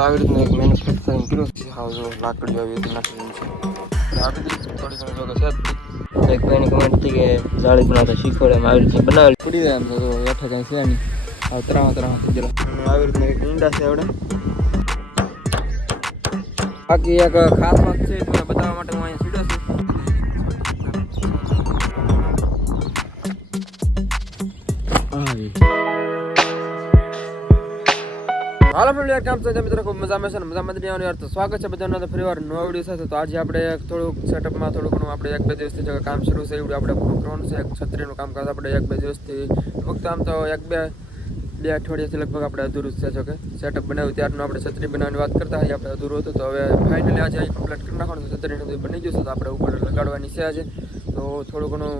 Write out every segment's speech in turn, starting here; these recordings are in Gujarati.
મિત્રો આવી રીતનું એક મેન્યુફેક્ચરિંગ કર્યું છે. હાવ જો લાકડી આવી રીતે નાખી છે. આવી રીતે થોડી ઘણી જોકે છે. એક ભાઈની કમેન્ટ હતી કે જાળી બનાવતા શીખવાડે એમ આવી રીતે બનાવેલી પડી જાય એમ તો હેઠે કાંઈ છે નહીં. હવે ત્રાવા થઈ ગયેલા અને આવી રીતના એક ઈંડા છે આવડે. બાકી એક ખાસ વાત છે તમને બતાવવા માટે હું અહીંયા સીડો છું. હાલો ફેમિલી યાર, કેમ છો મિત્રો? ખૂબ મજામાં છે ને મજામાં જ રહેવાનું યાર. તો સ્વાગત છે બધાનો ફરીવાર નવા વિડીયો સાથે. તો આજે આપણે થોડુંક સેટઅપમાં થોડું ઘણું આપણે 1-2 દિવસથી જે કામ શરૂ છે એવું આપણે પૂરું કરવાનું છે. એક છત્રીનું કામકાજ આપણે 1-2 દિવસથી ફક્ત આમ તો 1-2 અઠવાડિયાથી લગભગ આપણે અધૂરું છે. જો કે સેટઅપ બનાવ્યું ત્યારનું આપણે છત્રી બનાવવાની વાત કરતા હોય આપણે અધૂરું હતું. તો હવે ફાઇનલી આજે અહીં કમ્પ્લીટ કરી નાખવાનું છે. છત્રીને બની ગયું છે તો આપણે ઉપર લગાડવાની છે આજે. તો થોડું ઘણું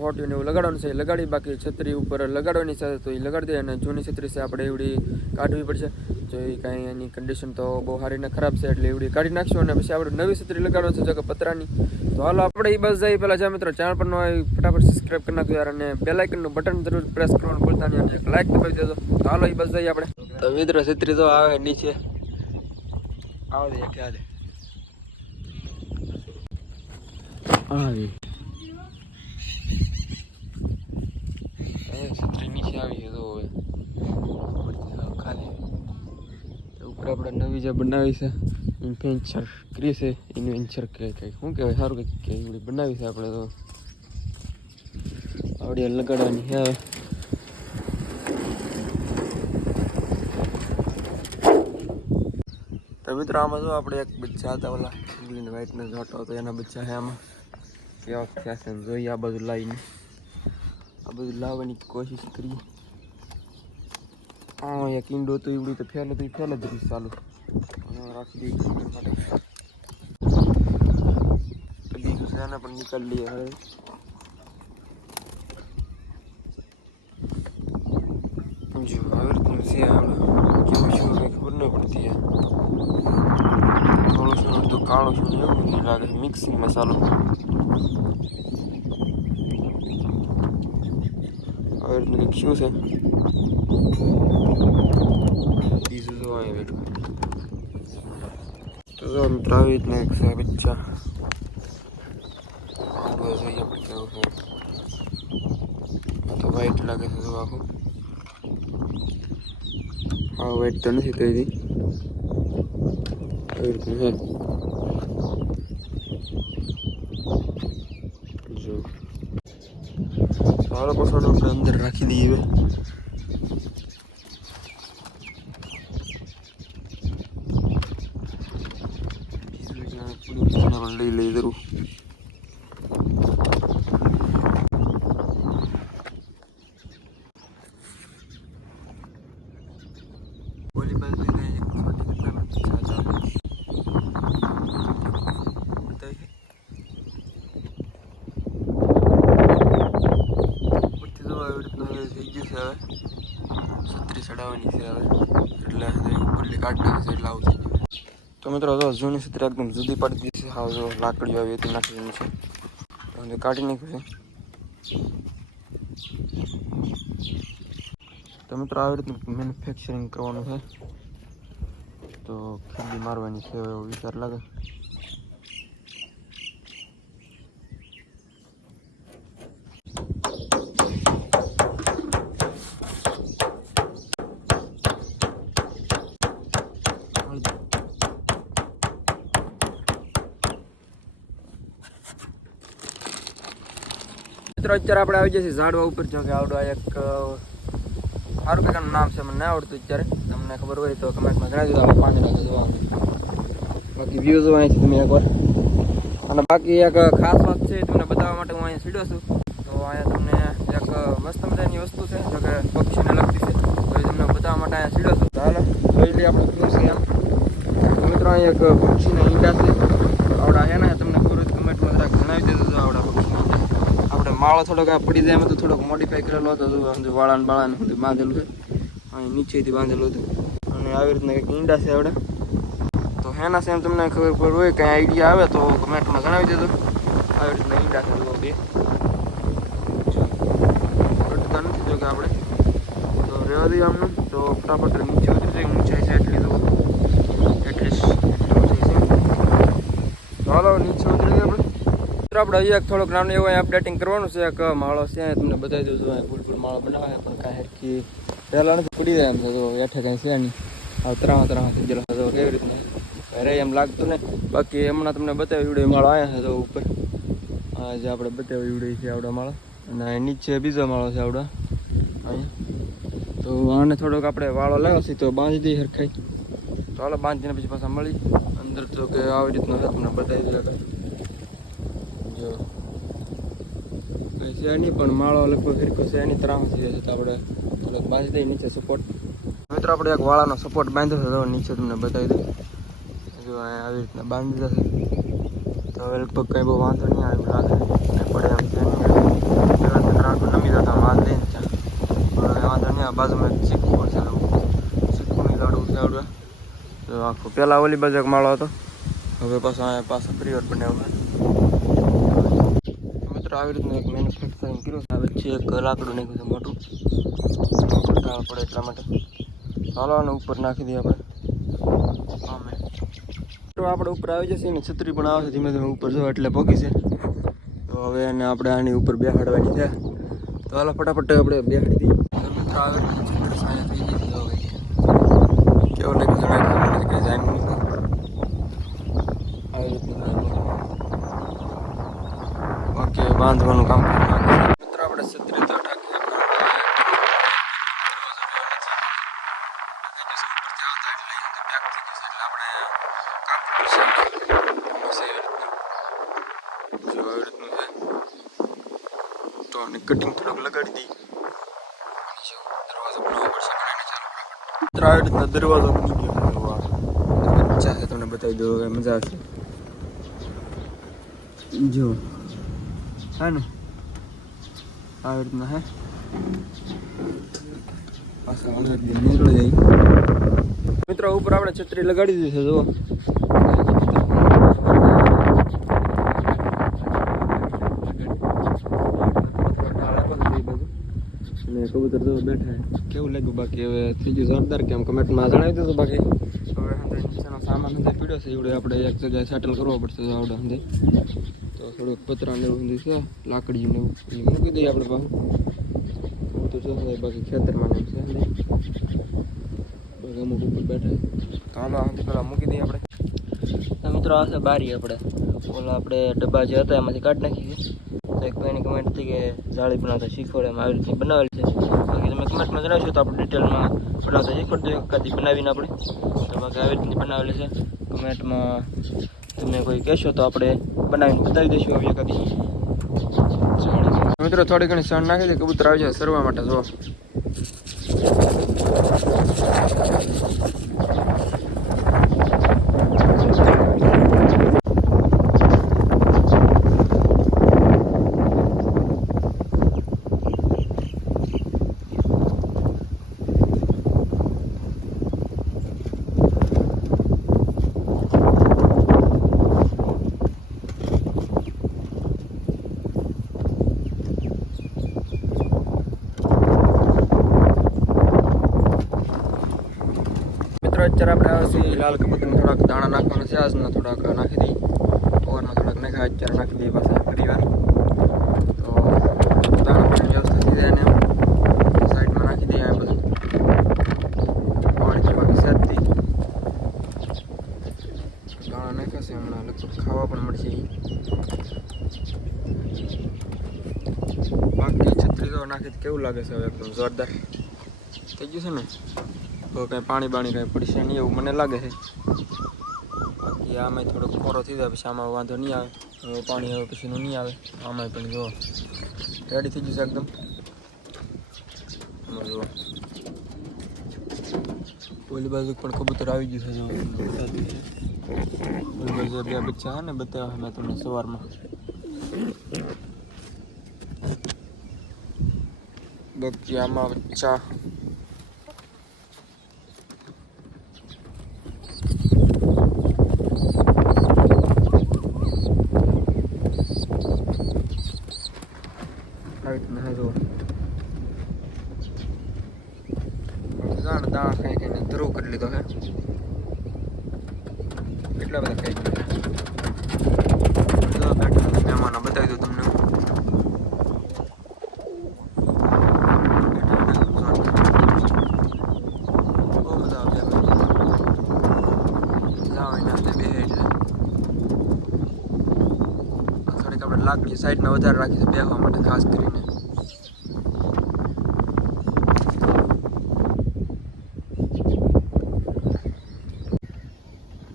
હોટીને એવું લગાડવાનું છે એ લગાડી, બાકી છત્રી ઉપર લગાડવાની છે તો એ લગાડી દઈએ. અને જૂની છત્રી છે આપણે એવડી કાઢવી પડશે. જો એ કાંઈ એની કન્ડિશન તો બહુ સારી ને ખરાબ છે એટલે એવડી કાઢી નાખશું અને પછી આપણે નવી છત્રી લગાડવાની છે જો કે પતરાની. તો હાલો આપણે એ બસ જઈએ પહેલાં જ્યાં મિત્રો ચેનલ પર ન હોય ફટાફટ સબસ્ક્રાઈબ કરી નાખજો યાર, અને બેલ આઇકનનું બટન જરૂર પ્રેસ કરવાનું ભૂલતા નહીં, અને એક લાઈક દબાવી દેજો. તો હાલો એ બસ જઈએ આપણે. તો મિત્રો છત્રી તો આવે નીચે આવે ક્યારે આવી છત્રી નીચે આવી છે તો હવે ખાલી ઉપર આપણે નવી જે બનાવી છે ઇન્વેન્ચર કરી છે. ઇન્વેન્ચર કે કંઈક શું કહેવાય સારું કંઈક કે એવડી બનાવી છે આપણે. તો આવડી લગાડવાની છે. તો મિત્રો આમાં જો આપણે એક બચ્ચા હતા ઓલા ઇંગ્લિશ વ્હાઈટનો જોટો હતો એના બચ્ચા છે આમાં કેવા થયા છે જોઈએ. આ બધું લાવીને આ બધું લાવવાની કોશિશ કરીએ. હા એક ઈંડો તો એવડી તો ફેલ જ રહી ચાલુ રાખી દઈએ માટે કદી એને પણ નીકાળી લઈએ. હવે જો આવી રીતનું છે કેવું શું કંઈ ખબર નહીં પડતી. થોડું શું તો કાળું શું એવું નહીં લાગે મિક્સિંગ મસાલો. આવી રીતનું કંઈક શું છે બીજું જો અહીં બેઠું. તો જો મિત્રો આવી રીતના એક છે બચ્ચા. જોઈએ આપણે કેવું છે. તો વ્હાઈટ લાગે છે જો આખું. હા વ્હાઈટ તો નથી થઈ હતી આવી રીતનું છે. જો સારો પસંદ આપણે અંદર રાખી દઈએ. લઈ લઈ જરૂર. છત્રી ચડાવવાની છે હવે એટલે ઉપરલી કાઢી નાખી છે એટલે આવું થઈ ગયું. તો મિત્રો જો જૂની છત્રી એકદમ જુદી પાડી દીધી છે. હાવ જો લાકડીઓ આવી હતી નાખી છે કાઢી નાખ્યું છે. તો મિત્રો આવી રીતનું મેન્યુફેક્ચરિંગ કરવાનું છે. તો ખીલી મારવાની છે એવો વિચાર લાગે. મિત્રો અત્યારે આપણે આવી જઈએ ઝાડવા ઉપર. જો કે આવડો એક સારું કંઈકનું નામ છે મને ના આવડતું અત્યારે, તમને ખબર હોય તો કમેન્ટમાં જણાવી દો. આપણે પાણી રાખે જોવાનું. બાકી વ્યૂ જોવા અહીંથી તમે એકવાર. અને બાકી એક ખાસ વાત છે તમને બતાવવા માટે હું અહીંયા સીડો છું. તો અહીંયા તમને એક મસ્ત મજાની વસ્તુ છે જો કે પક્ષીને લગતી છે. તો એ તમને બતાવવા માટે અહીંયા સીડો છું. તો હાલો જોઈ લઈએ આપણે શું છે એમ. તો મિત્રો અહીંયા એક પક્ષીના ઈંડા છે આવડા છે ને. તમને ખબર હોય કમેન્ટમાં જરાક જણાવી દેજો. જો આવડા પક્ષીના આપણે માળો થોડોક પડી જાય એમાં તો થોડોક મોડિફાઈ કરેલો હતો. વાળાને બાળાને બધું બાંધેલું છે અહીં નીચેથી બાંધેલું હતું. અને આવી રીતના કંઈક ઈંડા છે આવડે. તો હેના છે એમ તમને ખબર હોય કંઈ આઈડિયા આવે તો કમેન્ટમાં જણાવી દેજો. આવી રીતના ઈંડા છે બે અડતા નથી જો કે આપણે. તો રહેવા દઈએ આમનું. તો ફટાફટ નીચે ઉતરી જાય ઊંચાઈ છે એટલી તો આપણે અહીંયા થોડોક નાનું એવું અપડેટિંગ કરવાનું છે. એક માળો છે તમને બતાવી દઉં છું. ફૂલ ફૂલ માળો બનાવે પણ કાંઈ હેરકી પહેલાં નથી પડી જાય એમ તો હેઠે કાંઈ છે નહીં. હવે ત્રાહ થઈ ગયેલો તો કેવી રીતના ઘરે એમ લાગતું ને. બાકી હમણાં તમને બતાવી વિડીયો માળો આવ્યા છે તો ઉપર જે આપણે બતાવી વિડીયો છે આવડો માળો અને નીચે બીજો માળો છે આવડો અહીંયા. તો આને થોડોક આપણે વાળો લાવ્યો છે તો બાંધી દઈએ હરખાઈ. તો હાલો બાંધીને પછી પાછા મળી અંદર તો કે આવી રીતના તમને બતાવી દે જો કઈ છે નહીં પણ માળો લગભગ હરખો છે એની ત્રાહ થઈ જશે તો આપણે થોડોક બાંધી દઈએ નીચે સપોર્ટ. મિત્રો આપણે એક વાળાનો સપોર્ટ બાંધ્યો છે નીચે તમને બતાવી દઉં જો આવી રીતના બાંધી જશે તો હવે લગભગ કંઈ બહુ વાંધો નહીં આવે લાગે પડે એમ છે નહીં. રાખો નમી જતા વાંધ લઈને ત્યાં પણ વાંધો નહીં. આ બાજુમાં શીખવું પડશે શીખવું નહીં લાડવું છે આવડે તો આખું પહેલાં ઓલી બાજુ એક માળો હતો હવે પાછા પ્રિયર બનાવ્યો. મિત્રો આવી રીતનું એક મેન્યુફેક્ચરિંગ કર્યું છે. વચ્ચે એક લાકડું નાખ્યું છે મોટું ઢાળ પડે એટલા માટે. ચાલો આને ઉપર નાખી દઈએ આપણે. આપણે ઉપર આવી જશે ને છત્રી પણ આવે છે ધીમે ધીમે ઉપર જો એટલે પહોંચી છે તો હવે એને આપણે આની ઉપર બેહાડવાની છે. તો હાલો ફટાફટ આપણે બેહાડી દઈએ. મિત્રો આવે સાયા થઈ ગઈ કેવું લાગ્યું છે કંઈ જાય નહીં આવી રીતનું બાકી બાંધવાનું કામ મિત્રો આપણે છત્રી તો કટિંગ થોડુંક લગાડી દઈએ. દરવાજો બનાવવો પડશે પણ એને ચાલુ આવી રીતના દરવાજો બની ગયો. મજા છે તમને બતાવી દો મજા આવશે જો હે ને આવી રીતના હે પાછા નીકળી જાય. મિત્રો ઉપર આપણે છત્રી લગાડી દીધી છે જુઓ. કબૂતર તો બેઠા કેવું લાગ્યું બાકી હવે થઈ ગયું જોરદાર કેમ કમેન્ટમાં જણાવી દીધું. બાકી હવે નીચેનો સામાન અંદર પીડ્યો છે એવડે આપણે એક જગ્યાએ સેટલ કરવો પડશે આવડે અંદર તો થોડુંક પતરા ને એવું છે લાકડીયું ને એવું એ મૂકી દઈએ આપણે પાસે કબૂતર શું થાય બાકી ખેતરમાં ને છે અમુક ઉપર બેઠા તો હાલો આથી પેલા મૂકી દઈએ આપણે. મિત્રો આ છે બારી આપણે ઓલા આપણે ડબ્બા જે હતા એમાંથી કાઢી નાખી છે. તો એક ભાઈની કમેન્ટ હતી કે જાળી બનાવતા શીખવાડે એમ આવી રીતે બનાવેલી છે. બાકી તમે કમેન્ટમાં જણાવશો તો આપણે ડિટેલમાં બનાવતા શીખવાડજો એકાદી બનાવીને આપણે તો બાકી આવી રીતની બનાવેલી છે. કમેન્ટમાં તમે કોઈ કહેશો તો આપણે બનાવીને બતાવી દઈશું આવી એકાદી. મિત્રો થોડી ઘણી સણ નાખી દે કબૂતર આવી જાય સરવા માટે જો. અત્યારે આપણે આવશે લાલ કબૂતરને થોડાક દાણા નાખવાના છે. આજના થોડાક નાખી દઈએ ઓરના થોડાક નાખ્યા અત્યારે નાખી દઈએ પાછા ફરીવાર તો દાણા પણ વ્યવસ્થા થઈ જાય ને સાઈડમાં નાખી દઈએ આ બધું પાણી બાકી સાચી દાણા નાખ્યા છે હમણાં લગભગ ખાવા પણ મળશે. બાકી છત્રી તો નાખી કેવું લાગે છે હવે એકદમ જોરદાર થઈ ગયું છે ને. તો કંઈ પાણી બાણી કંઈ પડશે નહીં એવું મને લાગે છે. બાકી આમાં થોડોક કોરો થઈ જાય પછી આમાં વાંધો નહીં આવે. હવે પાણી હવે પછીનું નહીં આવે. આમાં પણ જુઓ રેડી થઈ જશે એકદમ. જુઓ ઓલી બાજુ પણ કબૂતર આવી ગયું છે જો ઓલી બાજુ બે બચ્ચા છે ને બતાવ્યા મેં તમને સવારમાં. બાકી આમાં બચ્ચા દાણા ખાઈ ખાઈને ધ્રુવ કરી લીધો હે કેટલા બધા ખાઈ ગયા. મહેમાનો બધા લાકડી સાઈડમાં વધારે રાખી છે બેસવા માટે ખાસ કરીને.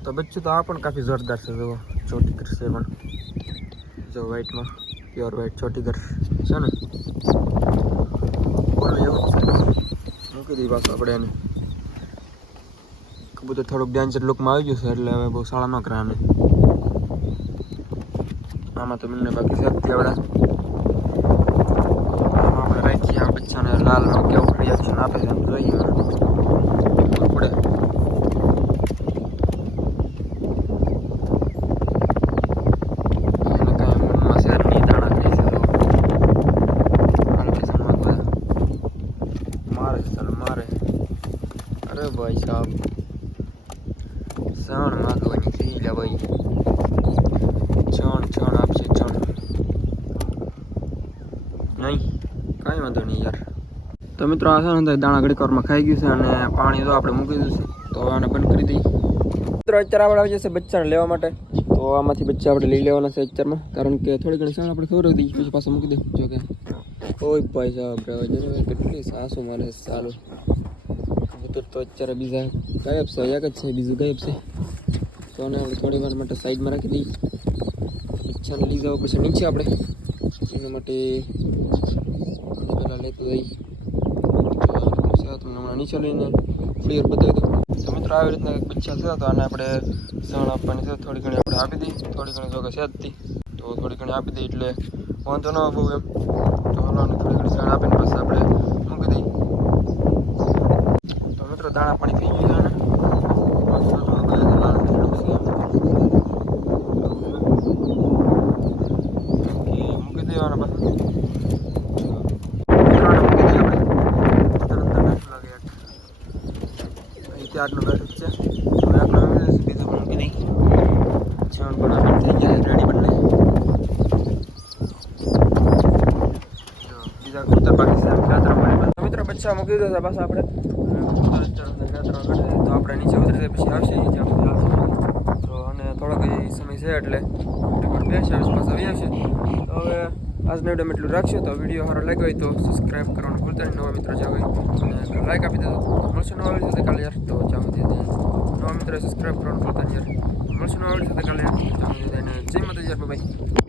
તો બચ્ચું તો આ પણ કાફી જોરદાર છે. જો ચોટીગર છે પણ જો વ્હાઈટમાં પ્યોર વ્હાઈટ ચોટીગર છે ને. બોલો એવું મૂકી દઈએ પાછું આપણે એને. કબૂતર થોડુંક ડેન્જર લુકમાં આવી ગયું છે એટલે હવે બહુ સાળા ન કરે આને. આમાં તો મને બાકી છે આપણે રાખીએ આ બચ્ચાને લાલ કેવું રિએક્શન આપે છે એમ જોઈએ પડે. अरे भाई साहब सण मागवानी थी ला भाई चण आपसे चण नहीं कई वांधो नहीं यार. तो मित्रों आ છે ને દાણા ઘડીક વારમાં ખાઈ ગયું છે અને પાણી તો આપણે મૂકી દીધું છે તો હવે આને બંધ કરી દઈએ. મિત્રો અત્યારે આપણે આવી જશે બચ્ચાને લેવા માટે. તો આમાંથી બચ્ચા આપણે લઈ લેવાના છે અત્યારમાં કારણ કે થોડી ઘણી સણ આપણે ખબર હતી પછી પાછા મૂકી દે. જો કે ઓય ભાઈ સાહેબ કેટલી સાસુ મારે ચાલુ તો અત્યારે બીજા ગાયબ છે એક જ છે બીજું ગાયબ છે. તો આને આપણે થોડી વાર માટે સાઈડમાં રાખી દઈએ. બચ્ચાને લઈ જાવ પછી નીચે આપણે એના માટે પહેલાં લેતું જઈ તમને હમણાં નીચે લઈને ક્લિયર બતાવી દઉં. તો મિત્રો આવી રીતના એક બચ્ચા છે તો આને આપણે સણ આપવાની છે થોડી ઘણી આપણે આપી દઈએ. થોડી ઘણી જો કે છે જ તો થોડી ઘણી આપી દઈએ એટલે વાંધો ન બહુ એમ. તો હલાને થોડી ઘણી સણ આપીને પછી આપણે મૂકી દઈએ. મિત્રો દાણા પાણી થઈ ગયું છે મૂકી દેવાના પાછા આટલું બેઠું જ છે. બીજું પણ મૂકી દઈ ચણ પણ આપણે થઈ ગયા રેડી બંને. બીજા કબૂતર બાકી છે મિત્રો બચ્ચા મૂકી દીધા પાછા આપણે. તો આપણે નીચે ઉતરી પછી આવશે જ્યાં સુધી આવશે તો અને થોડોક સમય છે એટલે બેસી આવશે પાછા આવી આવશે. તો હવે આજનો વિડીયો એટલું રાખશું. તો વિડીયો સારો લાગ્યો હોય તો સબસ્ક્રાઈબ કરવાનું ભૂલતા નહીં. નવા મિત્રો જ્યાં હોય અને લાઈક આપી દેજો. મળશું નવા વિડીયો સાથે કાલે યાર. તો જ્યાં સુધી નવા મિત્રો સબસ્ક્રાઈબ કરવાનું ભૂલતા નહીં યાર. મળશું નવા વિડીયો સાથે કાલે યાર. જય માતાજી યાર. બાય.